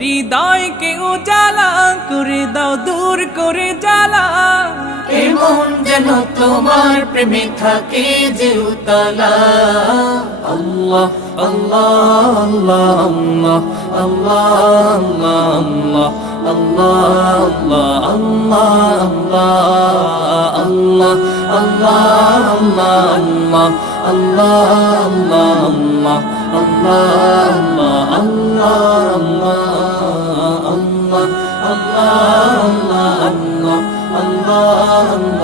হৃদয়কে উজালা করে দাও, দূর করে জ্বালা। এমন যেন তোমার প্রেমে থাকে যে উতলা। আল্লাহ আল্লাহ আল্লাহ আল্লাহ আল্লাহ আল্লাহ আল্লাহ আল্লাহ আল্লাহ আল্লাহ আল্লাহ আল্লাহ আল্লাহ আল্লাহ আল্লাহ আল্লাহ আল্লাহ আল্লাহ আল্লাহ